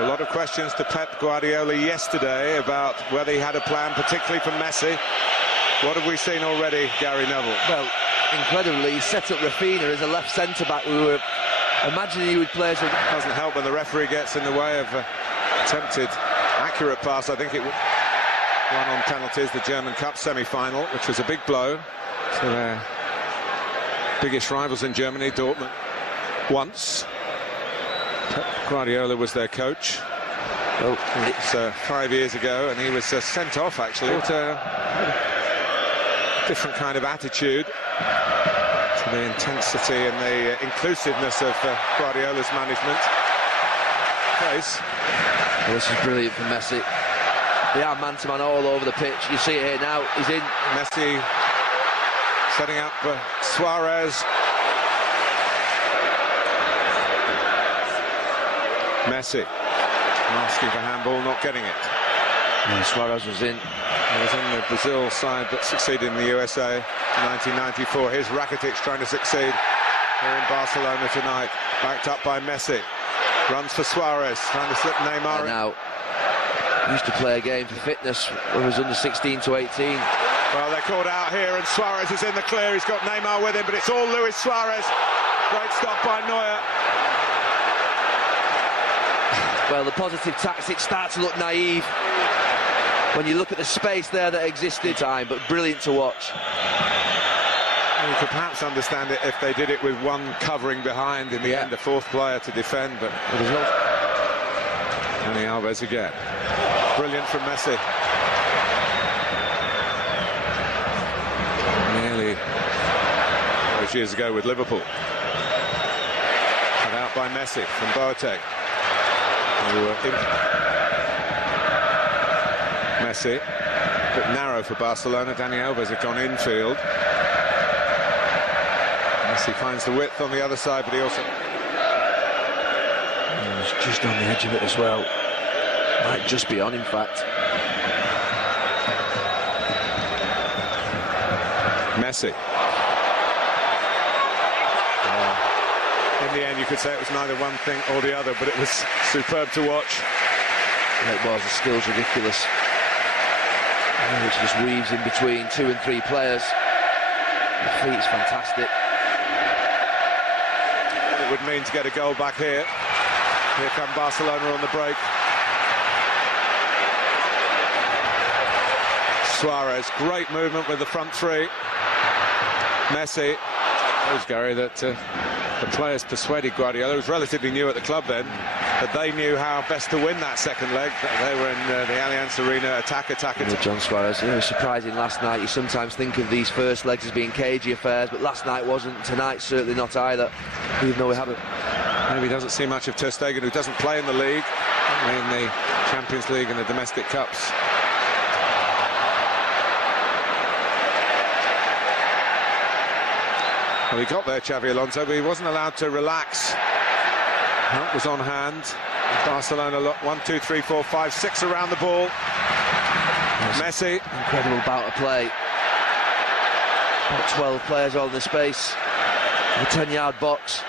A lot of questions to Pep Guardiola yesterday about whether he had a plan, particularly for Messi. What have we seen already, Gary Neville? Well, incredibly, he set up Rafinha as a left centre-back. We were imagining he would play as a... Doesn't help when the referee gets in the way of attempted accurate pass. I think it won on penalties, the German Cup semi-final, which was a big blow to their biggest rivals in Germany, Dortmund. Once Pep Guardiola was their coach. Oh, it's 5 years ago, and he was sent off actually. What a different kind of attitude to the intensity and the inclusiveness of Guardiola's management. Well, this is brilliant for Messi. They are man-to-man all over the pitch. You see it here now. He's in. Messi setting up Suarez. Messi asking for handball, not getting it. Yeah, Suarez was in. He was in the Brazil side that succeeded in the USA in 1994. Here's Rakitic trying to succeed here in Barcelona tonight. Backed up by Messi. Runs for Suarez, trying to slip Neymar. Now, he used to play a game for fitness when he was under 16 to 18. Well, they're called out here, and Suarez is in the clear. He's got Neymar with him, but it's all Luis Suarez. Great stop by Neuer. Well, the positive tactics start to look naive when you look at the space there that existed time, but brilliant to watch. You could perhaps understand it if they did it with one covering behind in the end, a fourth player to defend, but there's no. Dani Alves again. Brilliant from Messi. Nearly those years ago with Liverpool. Cut out by Messi from Boateng. Messi, a bit narrow for Barcelona. Dani Alves had gone infield. Messi finds the width on the other side, but he also... He was just on the edge of it as well. Might just be on, in fact. Messi. In the end, you could say it was neither one thing or the other, but it was superb to watch. Yeah, it was. The skill's ridiculous. It just weaves in between 2 and 3 players. The feet's fantastic. It would mean to get a goal back here. Here come Barcelona on the break. Suarez, great movement with the front three. Messi. Knows, Gary, that the players persuaded Guardiola, who was relatively new at the club then, that they knew how best to win that second leg. They were in the Allianz Arena, attack. John Suarez, it was surprising last night. You sometimes think of these first legs as being cagey affairs, but last night wasn't. Tonight, certainly not either, even though we haven't. Maybe he doesn't see much of Ter Stegen, who doesn't play in the league, in the Champions League and the domestic cups. Well, he got there, Xabi Alonso, but he wasn't allowed to relax. Help was on hand. Barcelona, 1, 2, 3, 4, 5, 6 around the ball. Messi. Incredible bout of play. About 12 players all in the space. A 10-yard box.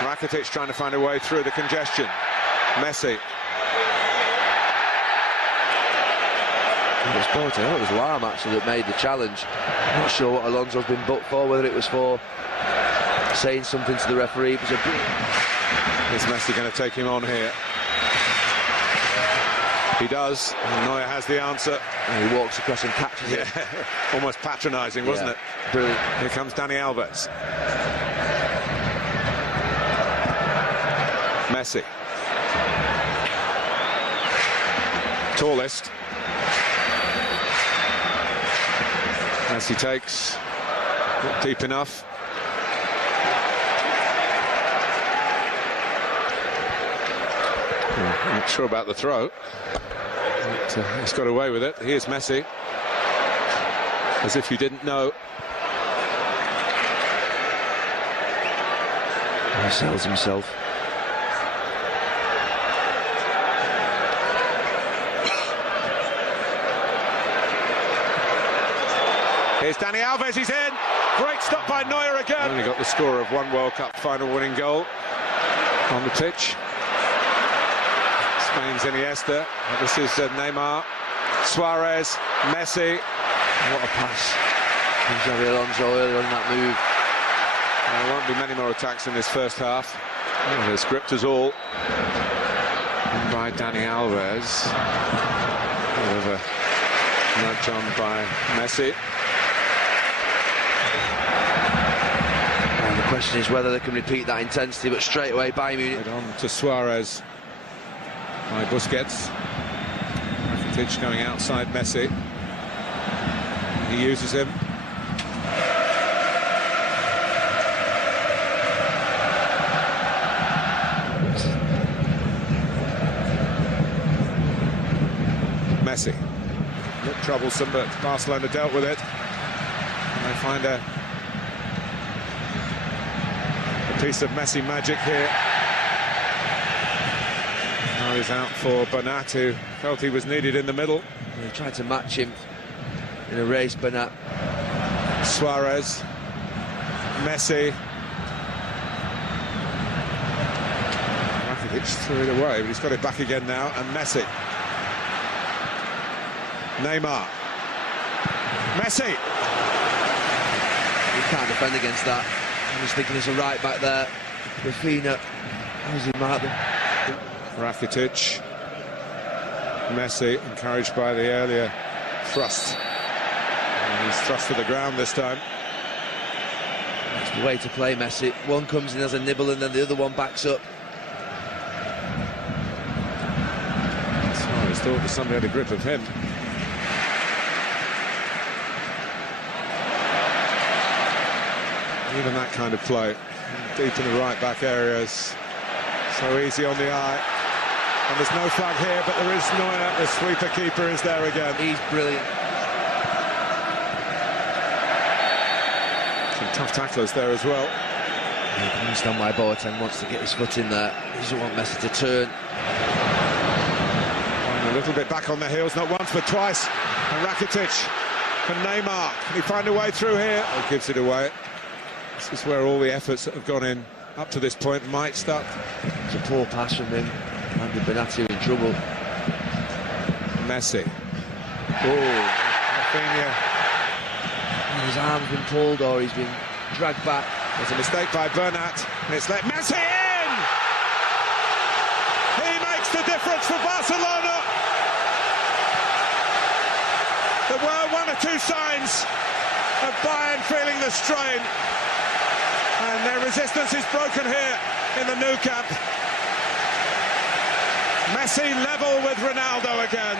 Rakitic trying to find a way through the congestion. Messi. It was Boateng, it was Lam actually that made the challenge. I'm not sure what Alonso's been booked for, whether it was for saying something to the referee. It was a Is Messi going to take him on here? He does. Neuer has the answer. And he walks across and catches it. Almost patronising, wasn't it? Brilliant. Here comes Dani Alves. Messi. Tallest. As he takes, not deep enough. I'm not sure about the throw. But, he's got away with it. Here's Messi. As if you didn't know. He sells himself. Here's Dani Alves, he's in. Great stop by Neuer again. Only got the score of one World Cup final winning goal on the pitch. Spain's Iniesta. This is Neymar, Suarez, Messi. What a pass from Xabi Alonso earlier on that move. There won't be many more attacks in this first half. Oh, they're script us all. And by Dani Alves. However, nudge on by Messi. And the question is whether they can repeat that intensity, but straight away Bayern Munich. On to Suarez by Busquets. Rakitic going outside Messi. He uses him. Messi looked troublesome, but Barcelona dealt with it. And they find a piece of Messi magic here. Now he's out for Bernat, who felt he was needed in the middle. He tried to match him in a race, Bernat. Suarez, Messi. Rakitic threw it away, but he's got it back again now, and Messi. Neymar. Messi. You can't defend against that. I was thinking there's a right back there. Rafinha. How's he marked them? Rakitic. Messi, encouraged by the earlier thrust. And he's thrust to the ground this time. That's the way to play, Messi. One comes in as a nibble and then the other one backs up. Suarez thought that somebody had a grip of him. Even that kind of play, deep in the right-back areas, so easy on the eye. And there's no flag here, but there is Neuer, the sweeper keeper, is there again. He's brilliant. Some tough tacklers there as well. You can understand why Boateng wants to get his foot in there. He doesn't want Messi to turn. And a little bit back on the heels, not once but twice. And Rakitic for Neymar. Can he find a way through here? Oh, gives it away. This is where all the efforts that have gone in up to this point might start. It's a poor pass from him. Andy Benatia in trouble. Messi. Oh, Rafinha. His arm's been pulled or he's been dragged back. There's a mistake by Bernat, and it's let Messi in! He makes the difference for Barcelona. There were one or two signs of Bayern feeling the strain. And their resistance is broken here in the Nou Camp. Messi level with Ronaldo again.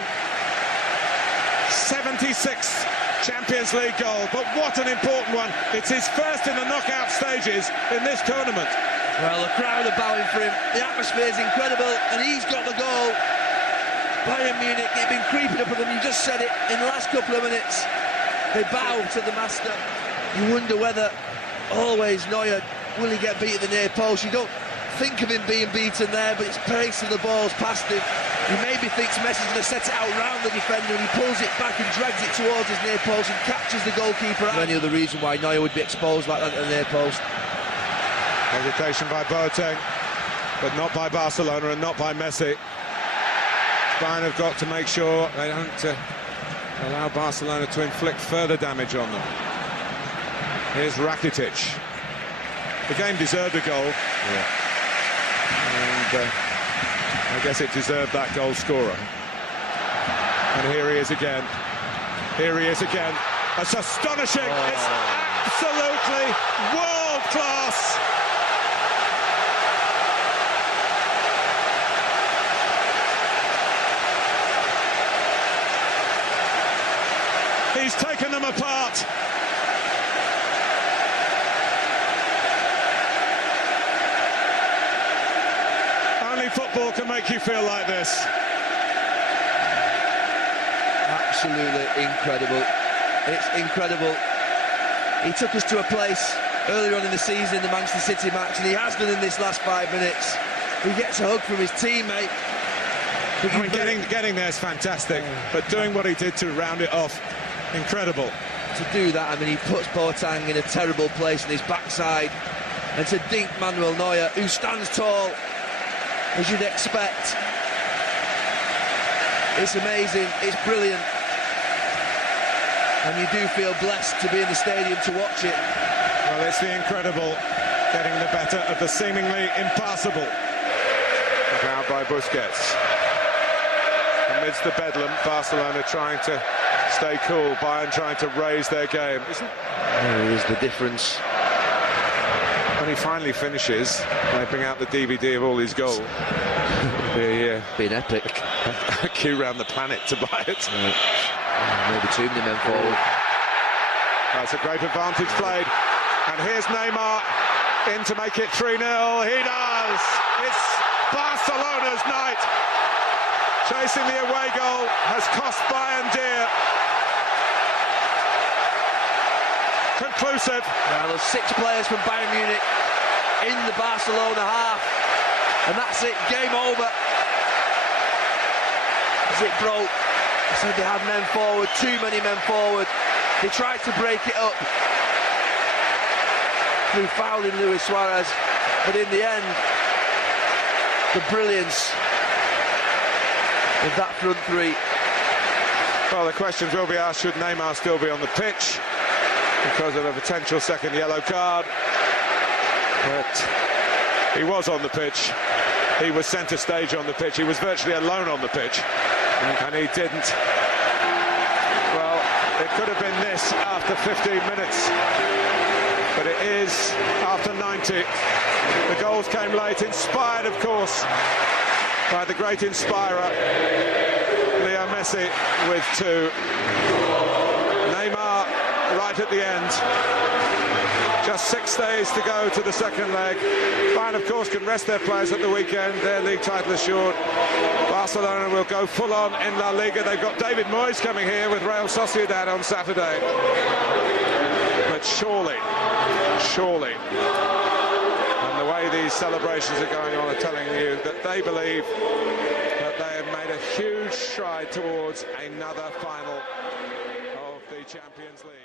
76th Champions League goal, but what an important one. It's his first in the knockout stages in this tournament. Well, the crowd are bowing for him. The atmosphere is incredible, and he's got the goal. Bayern Munich, they've been creeping up on them. You just said it in the last couple of minutes. They bow to the master. You wonder whether always Neuer, will he get beat at the near post? You don't think of him being beaten there, but it's pace of the ball's past him. He maybe thinks Messi's going to set it out round the defender, and he pulls it back and drags it towards his near post and catches the goalkeeper out. Any other reason why Neuer would be exposed like that at the near post? Hesitation by Boateng, but not by Barcelona and not by Messi. Bayern have got to make sure they don't allow Barcelona to inflict further damage on them. Here's Rakitic. The game deserved a goal. Yeah. And I guess it deserved that goal scorer. And here he is again. Here he is again. That's astonishing. Oh. It's absolutely world class. He's taken them apart. Only football can make you feel like this. Absolutely incredible. It's incredible. He took us to a place earlier on in the season, the Manchester City match, and he has done in this last 5 minutes. He gets a hug from his teammate. I mean, getting there is fantastic, but doing what he did to round it off, incredible. To do that, I mean, he puts Boateng in a terrible place on his backside, and to dink Manuel Neuer, who stands tall, as you'd expect. It's amazing, it's brilliant. And you do feel blessed to be in the stadium to watch it. Well, it's the incredible getting the better of the seemingly impossible. Look out by Busquets. Amidst the bedlam, Barcelona trying to stay cool, Bayern trying to raise their game. There is the difference. When he finally finishes, they bring out the DVD of all his goals. Been epic. A queue around the planet to buy it. Maybe too many men forward. That's a great advantage played. And here's Neymar in to make it 3-0. He does! It's Barcelona's night. Chasing the away goal has cost Bayern dear. Conclusive. Now there's 6 players from Bayern Munich in the Barcelona half. And that's it, game over. As it broke, I said they had men forward, too many men forward. They tried to break it up through fouling Luis Suarez, but in the end, the brilliance of that front three. Well, the questions will be asked, should Neymar still be on the pitch because of a potential second yellow card? But he was on the pitch. He was centre stage on the pitch. He was virtually alone on the pitch, and he didn't. Well, it could have been this after 15 minutes, but it is after 90. The goals came late, inspired, of course, by the great inspirer, Leo Messi, with 2. Neymar right at the end. Just 6 days to go to the second leg. Bayern, of course, can rest their players at the weekend. Their league title assured. Barcelona will go full on in La Liga. They've got David Moyes coming here with Real Sociedad on Saturday. But surely, and the way these celebrations are going on are telling you that they believe that they have made a huge stride towards another final of the Champions League.